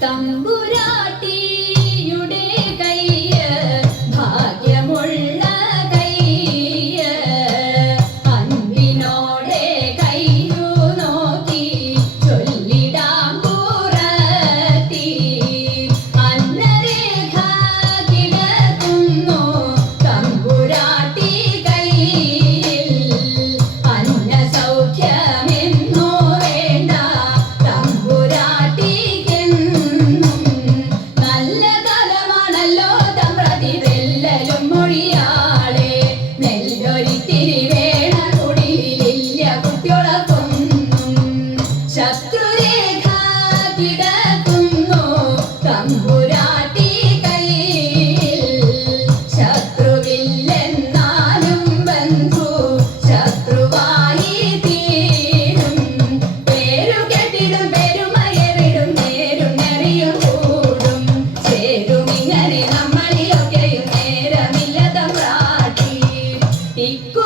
തമ്പുരാട്ടിയുടെ 一个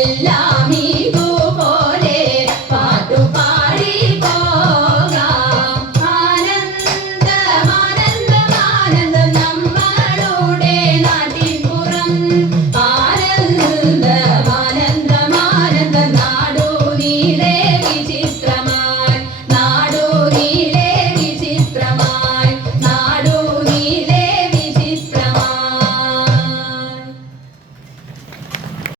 चित्र